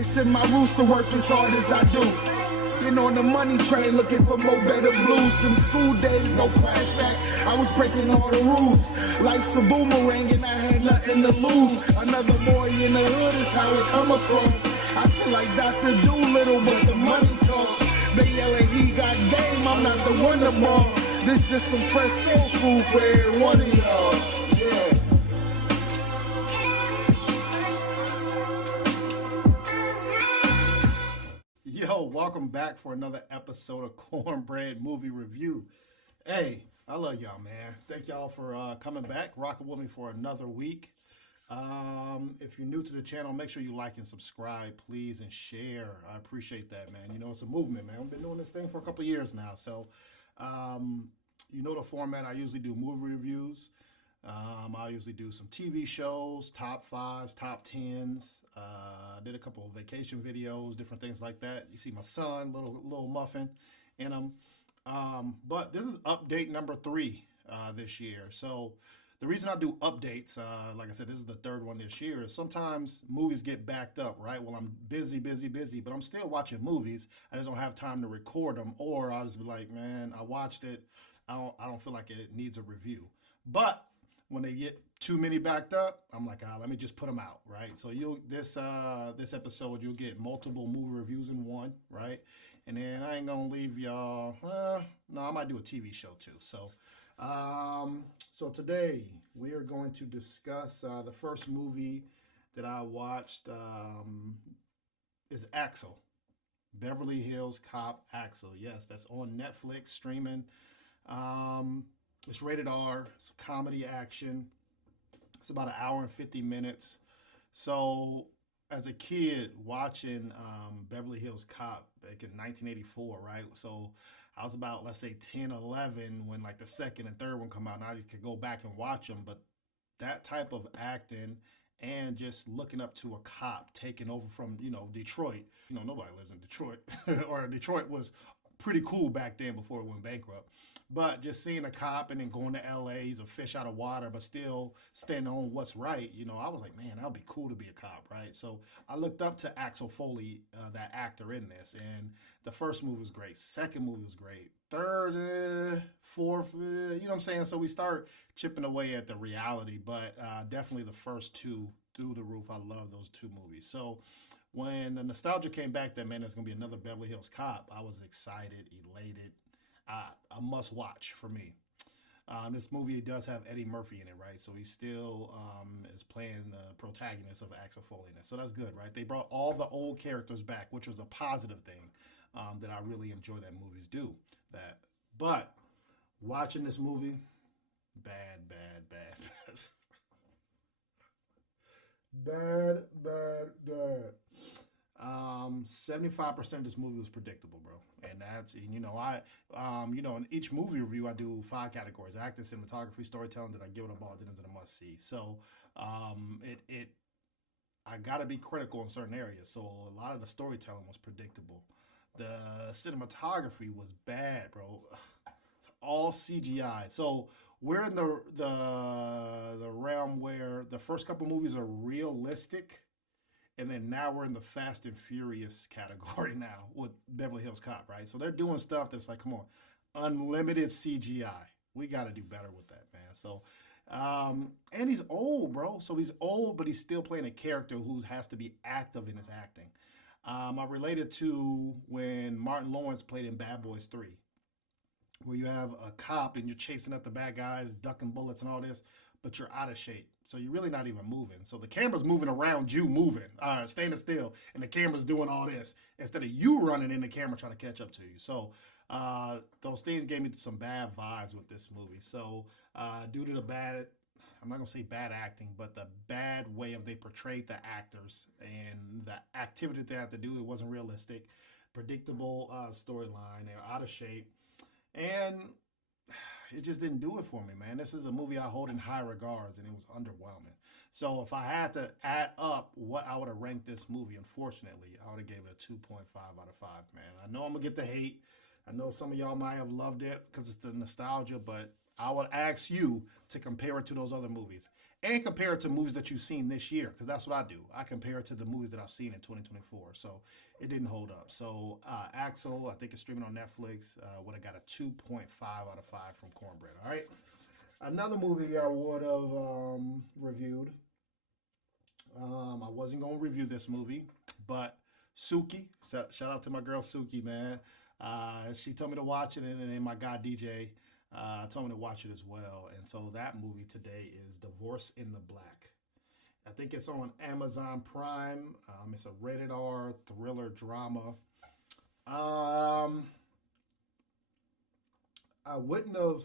It's in my roots to work as hard as I do. Been on the money train looking for more better blues. Them school days, no class act, I was breaking all the rules. Life's a boomerang and I had nothing to lose. Another boy in the hood is how it come across. I feel like Dr. Doolittle, but the money talks. They yelling he got game, I'm not the wonder ball. This just some fresh soul food for every one of y'all. Yeah. Yo, welcome back for another episode of Cornbread Movie Review. Hey, I love y'all, man. Thank y'all for coming back, rocking with me for another week. If you're new to the channel, make sure you like and subscribe, please, and share. I appreciate that, man. You know, it's a movement, man. I've been doing this thing for a couple of years now. So, you know the format. I usually do movie reviews. I usually do some TV shows, top fives, top tens. I did a couple of vacation videos, different things like that. You see my son, little muffin in him. But this is update number 3 this year. So the reason I do updates, like I said, this is the 3rd one this year, is sometimes movies get backed up, right? Well, I'm busy, but I'm still watching movies. I just don't have time to record them, or I'll just be like, man, I watched it. I don't feel like it needs a review. But when they get too many backed up, I'm like, let me just put them out, right? So this episode, you'll get multiple movie reviews in one, right? And then I ain't gonna leave y'all. No, I might do a TV show too. So, so today we are going to discuss the first movie that I watched is Axel, Beverly Hills Cop Axel. Yes, that's on Netflix streaming. It's rated R. It's comedy action. It's about an hour and 50 minutes. So as a kid watching Beverly Hills Cop back in 1984, right? So I was about, let's say, 10, 11 when like the second and third one come out. Now you could go back and watch them. But that type of acting and just looking up to a cop taking over from, Detroit. Nobody lives in Detroit. Or Detroit was pretty cool back then before it went bankrupt. But just seeing a cop and then going to LA, he's a fish out of water, but still standing on what's right, I was like, man, that would be cool to be a cop, right? So I looked up to Axel Foley, that actor in this, and the first movie was great. Second movie was great. Third, fourth, you know what I'm saying? So we start chipping away at the reality, but definitely the first two through the roof. I love those 2 movies. So when the nostalgia came back that, man, there's going to be another Beverly Hills Cop, I was excited, elated. A must watch for me. This movie does have Eddie Murphy in it, right? So he still is playing the protagonist of Axel Foley in it. So that's good, right? They brought all the old characters back, which was a positive thing that I really enjoy that movies do. But watching this movie, bad. 75% of this movie was predictable, bro. And that's, in each movie review, I do 5 categories: acting, cinematography, storytelling. That I give it a ball, then it's a must see. So, I gotta be critical in certain areas. So a lot of the storytelling was predictable. The cinematography was bad, bro. It's all CGI. So we're in the realm where the first couple movies are realistic. And then now we're in the Fast and Furious category now with Beverly Hills Cop, right? So they're doing stuff that's like, come on, unlimited CGI. We got to do better with that, man. So, and he's old, bro. So he's old, but he's still playing a character who has to be active in his acting. I related to when Martin Lawrence played in Bad Boys 3, where you have a cop and you're chasing up the bad guys, ducking bullets and all this, but you're out of shape. So you're really not even moving. So the camera's moving around you moving, standing still, and the camera's doing all this instead of you running in the camera trying to catch up to you. So those things gave me some bad vibes with this movie. So due to the bad, I'm not going to say bad acting, but the bad way of they portrayed the actors and the activity they have to do, it wasn't realistic. Predictable storyline. They're out of shape. And it just didn't do it for me, man. This is a movie I hold in high regards, and it was underwhelming. So if I had to add up what I would have ranked this movie, unfortunately, I would have gave it a 2.5 out of 5, man. I know I'm going to get the hate. I know some of y'all might have loved it because it's the nostalgia, but I would ask you to compare it to those other movies and compare it to movies that you've seen this year, because that's what I do. I compare it to the movies that I've seen in 2024. So it didn't hold up. So Axel, I think it's streaming on Netflix. Would have got a 2.5 out of 5 from Cornbread. All right. Another movie I would have reviewed. I wasn't going to review this movie, but Suki, shout out to my girl Suki, man. She told me to watch it, and then my guy DJ told me to watch it as well. And so that movie today is Divorce in the Black. I think it's on Amazon Prime. It's a rated R thriller drama. I wouldn't have.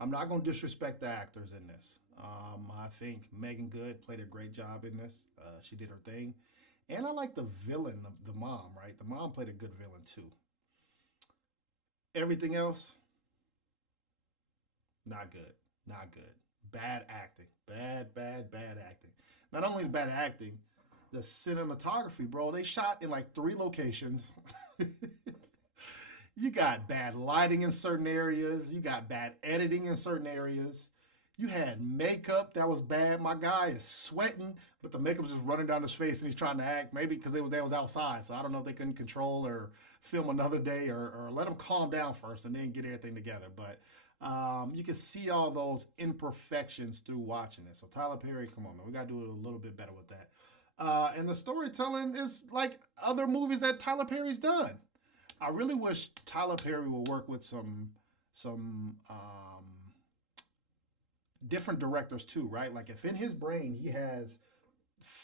I'm not going to disrespect the actors in this. I think Megan Good played a great job in this. She did her thing. And I like the villain, the mom, right? The mom played a good villain too. Everything else, not good. Not good. Bad acting. Bad acting. Not only bad acting, the cinematography, bro. They shot in like 3 locations. You got bad lighting in certain areas. You got bad editing in certain areas. You had makeup that was bad. My guy is sweating, but the makeup was just running down his face, and he's trying to act. Maybe because they was outside, so I don't know if they couldn't control or film another day, or let him calm down first and then get everything together. But you can see all those imperfections through watching it. So Tyler Perry, come on, man, we got to do a little bit better with that. And the storytelling is like other movies that Tyler Perry's done. I really wish Tyler Perry would work with some different directors too, right? Like if in his brain he has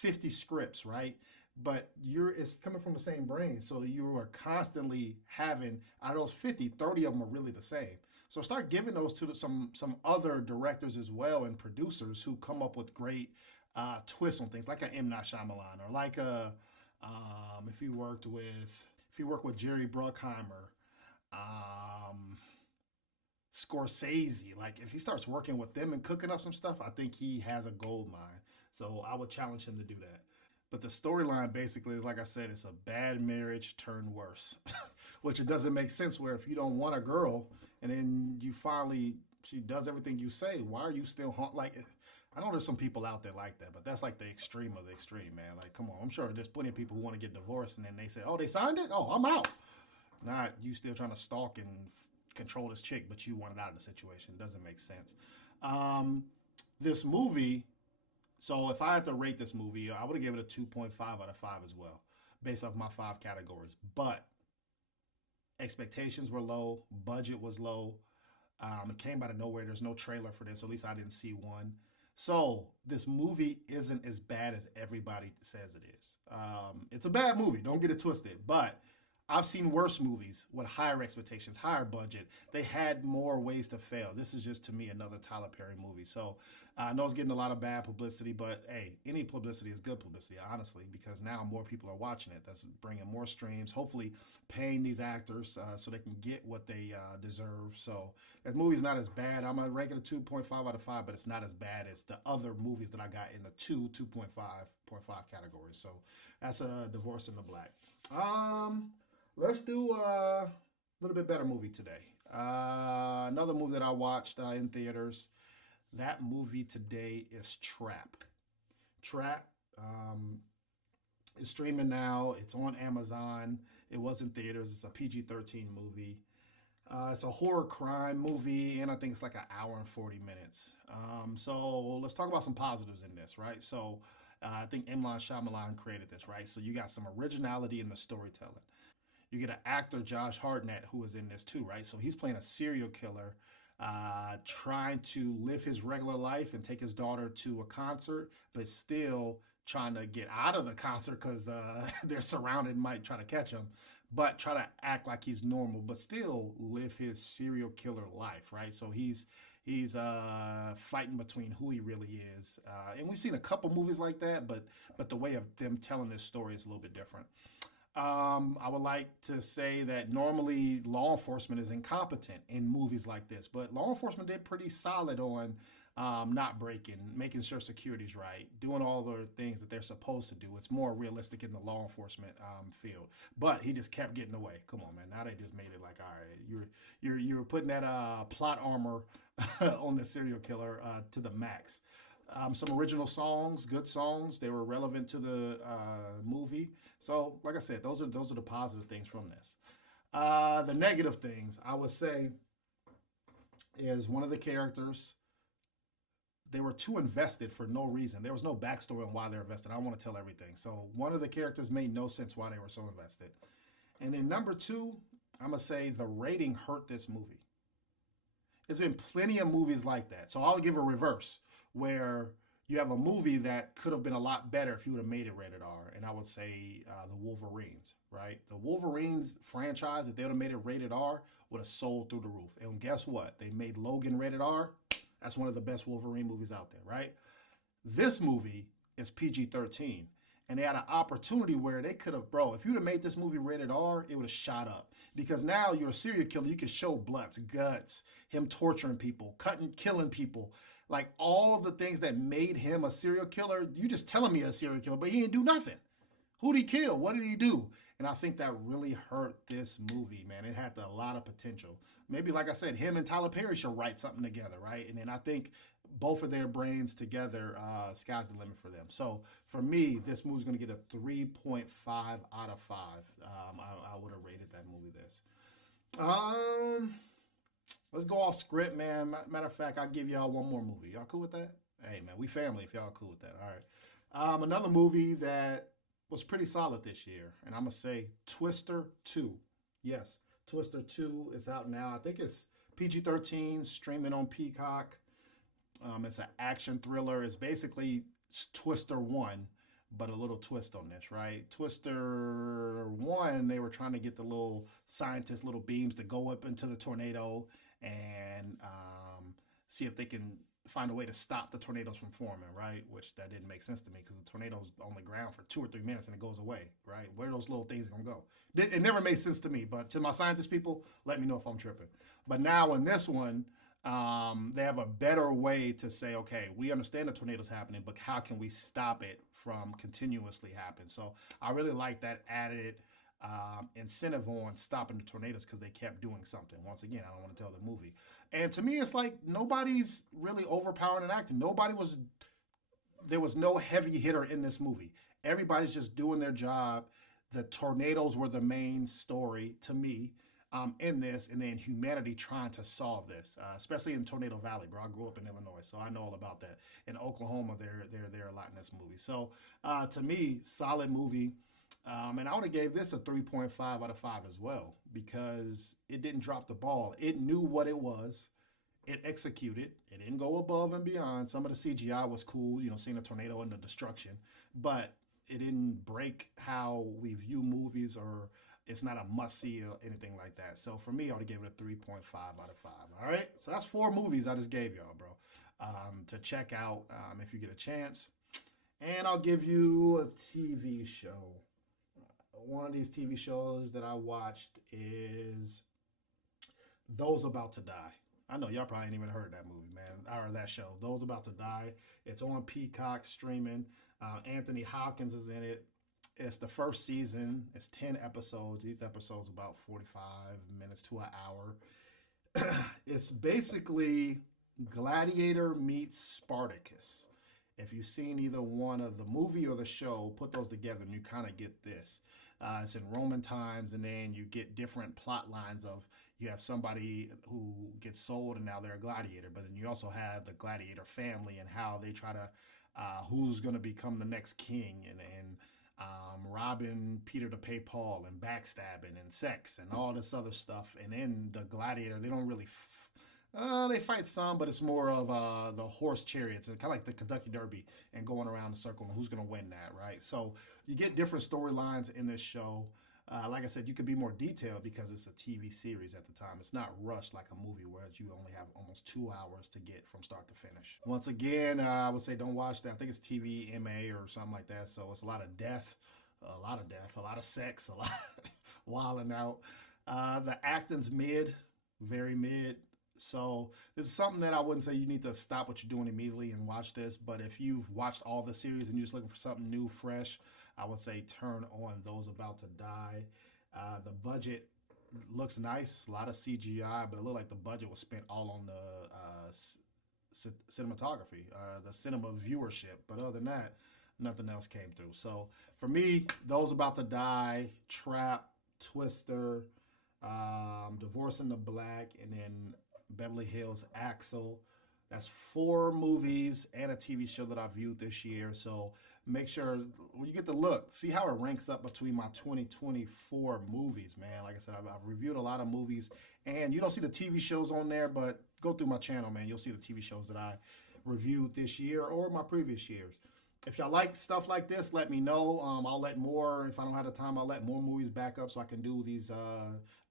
50 scripts, right? But it's coming from the same brain, so you are constantly having, out of those 50, 30 of them are really the same. So start giving those to some other directors as well, and producers who come up with great twists on things, like a M. Night Shyamalan, or like a if you work with Jerry Bruckheimer, Scorsese, like if he starts working with them and cooking up some stuff, I think he has a gold mine. So I would challenge him to do that. But the storyline basically is, like I said, it's a bad marriage turned worse, which it doesn't make sense, where if you don't want a girl and then she does everything you say, why are you still like, I know there's some people out there like that, but that's like the extreme of the extreme, man. Like, come on, I'm sure there's plenty of people who want to get divorced and then they say, oh, they signed it? Oh, I'm out. Not you still trying to stalk and control this chick, but you wanted out of the situation. It doesn't make sense. This movie, so if I had to rate this movie, I would have given it a 2.5 out of 5 as well, based off my 5 categories. But expectations were low, budget was low. It came out of nowhere. There's no trailer for this, or at least I didn't see one. So this movie isn't as bad as everybody says it is. It's a bad movie. Don't get it twisted. But I've seen worse movies with higher expectations, higher budget. They had more ways to fail. This is just, to me, another Tyler Perry movie. So I know it's getting a lot of bad publicity, but hey, any publicity is good publicity, honestly, because now more people are watching it. That's bringing more streams, hopefully paying these actors so they can get what they deserve. So that movie's not as bad. I'm going to rank it a 2.5 out of 5, but it's not as bad as the other movies that I got in the 2.5 categories. So that's a Divorce in the Black. Let's do a little bit better movie today. Another movie that I watched in theaters. That movie today is Trap. Trap is streaming now. It's on Amazon. It was in theaters. It's a PG-13 movie. It's a horror crime movie, and I think it's like an hour and 40 minutes. So let's talk about some positives in this, right? So I think M. Night Shyamalan created this, right? So you got some originality in the storytelling. You get an actor, Josh Hartnett, who is in this too, right? So he's playing a serial killer, trying to live his regular life and take his daughter to a concert, but still trying to get out of the concert because they're surrounded, might try to catch him, but try to act like he's normal, but still live his serial killer life, right? So he's fighting between who he really is. And we've seen a couple movies like that, but the way of them telling this story is a little bit different. I would like to say that normally law enforcement is incompetent in movies like this, but law enforcement did pretty solid on not breaking, making sure security's right, doing all the things that they're supposed to do. It's more realistic in the law enforcement field. But he just kept getting away. Come on, man. Now they just made it like, all right, you're putting that plot armor on the serial killer to the max. Some original songs, good songs. They were relevant to the movie. So, like I said, those are the positive things from this. The negative things I would say is one of the characters, they were too invested for no reason. There was no backstory on why they're invested. I don't want to tell everything. So one of the characters made no sense why they were so invested. And then number two, I'm gonna say the rating hurt this movie. There's been plenty of movies like that. So I'll give a reverse where you have a movie that could have been a lot better if you would have made it rated R. And I would say the Wolverines, right? The Wolverines franchise, if they would have made it rated R, would have sold through the roof. And guess what? They made Logan rated R. That's one of the best Wolverine movies out there, right? This movie is PG-13. And they had an opportunity where they could have, bro, if you'd have made this movie rated R, it would have shot up. Because now you're a serial killer. You can show bloods, guts, him torturing people, killing people. Like all the things that made him a serial killer, you just telling me a serial killer, but he didn't do nothing. Who did he kill? What did he do? And I think that really hurt this movie, man. It had a lot of potential. Maybe, like I said, him and Tyler Perry should write something together, right? And then I think both of their brains together, sky's the limit for them. So for me, this movie's going to get a 3.5 out of 5. I would have rated that movie this. Let's go off script, man. Matter of fact, I'll give y'all one more movie. Y'all cool with that? Hey, man, we family if y'all cool with that. All right. Another movie that was pretty solid this year, and I'm going to say Twister 2. Yes, Twister 2 is out now. I think it's PG-13, streaming on Peacock. It's an action thriller. It's basically Twister 1, but a little twist on this, right? Twister 1, they were trying to get the little scientist, little beams to go up into the tornado and see if they can find a way to stop the tornadoes from forming, right? Which that didn't make sense to me because the tornado's on the ground for 2 or 3 minutes and it goes away, right? Where are those little things gonna go? It never made sense to me, but to my scientist people, let me know if I'm tripping. But now in this one, they have a better way to say, okay, we understand the tornado's happening, but how can we stop it from continuously happening? So I really like that added incentive on stopping the tornadoes because they kept doing something. Once again, I don't want to tell the movie. And to me, it's like nobody's really overpowering and acting. There was no heavy hitter in this movie. Everybody's just doing their job. The tornadoes were the main story to me. In this, and then humanity trying to solve this, especially in Tornado Valley, bro. I grew up in Illinois, so I know all about that. In Oklahoma, they're there a lot in this movie. So to me, solid movie. And I would have gave this a 3.5 out of 5 as well because it didn't drop the ball. It knew what it was. It executed. It didn't go above and beyond. Some of the CGI was cool, seeing a tornado and the destruction, but it didn't break how we view movies or it's not a must-see or anything like that. So for me, I would have given it a 3.5 out of 5. All right? So that's 4 movies I just gave y'all, bro, to check out if you get a chance. And I'll give you a TV show. One of these TV shows that I watched is Those About to Die. I know y'all probably ain't even heard that movie, man, or that show. Those About to Die. It's on Peacock streaming. Anthony Hopkins is in it. It's the first season. It's 10 episodes. Each episode's about 45 minutes to an hour. It's basically Gladiator meets Spartacus. If you've seen either one of the movie or the show, put those together and you kind of get this. It's in Roman times, and then you get different plot lines of you have somebody who gets sold and now they're a gladiator, but then you also have the gladiator family and how they try to, who's going to become the next king and robbing Peter to pay Paul and backstabbing and sex and all this other stuff. And then the gladiator, they don't really, they fight some, but it's more of the horse chariots, kind of like the Kentucky Derby and going around the circle and who's going to win that, right? So you get different storylines in this show. Like I said, you could be more detailed because it's a TV series at the time. It's not rushed like a movie where you only have almost 2 hours to get from start to finish. Once again, I would say don't watch that. I think it's TVMA or something like that. So it's a lot of death, a lot of sex, a lot of wilding out. The acting's mid, very mid. So this is something that I wouldn't say you need to stop what you're doing immediately and watch this. But if you've watched all the series and you're just looking for something new, fresh, I would say turn on Those About to Die. The budget looks nice, a lot of CGI, but it looked like the budget was spent all on the cinematography, the cinema viewership. But other than that, nothing else came through. So for me, Those About to Die, Trap, Twister, Divorce in the Black, and then Beverly Hills Axel. That's 4 movies and a TV show that I viewed this year. So make sure when you get to look, see how it ranks up between my 2024 movies, man. Like I said, I've reviewed a lot of movies, and you don't see the TV shows on there, but go through my channel, man. You'll see the TV shows that I reviewed this year or my previous years. If y'all like stuff like this, let me know. I'll let more, if I don't have the time, I'll let more movies back up so I can do these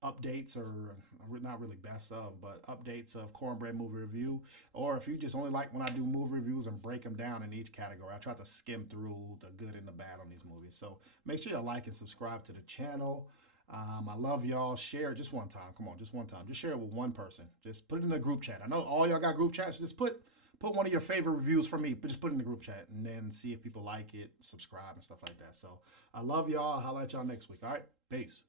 updates, or not really best of, but updates of Cornbread movie review. Or if you just only like when I do movie reviews and break them down in each category, I try to skim through the good and the bad on these movies. So make sure you like and subscribe to the channel. I love y'all. Share just one time. Come on, just one time. Just share it with one person. Just put it in the group chat. I know all y'all got group chats. Just put one of your favorite reviews from me, but just put it in the group chat and then see if people like it, subscribe and stuff like that. So I love y'all. I'll holler at y'all next week. All right, peace.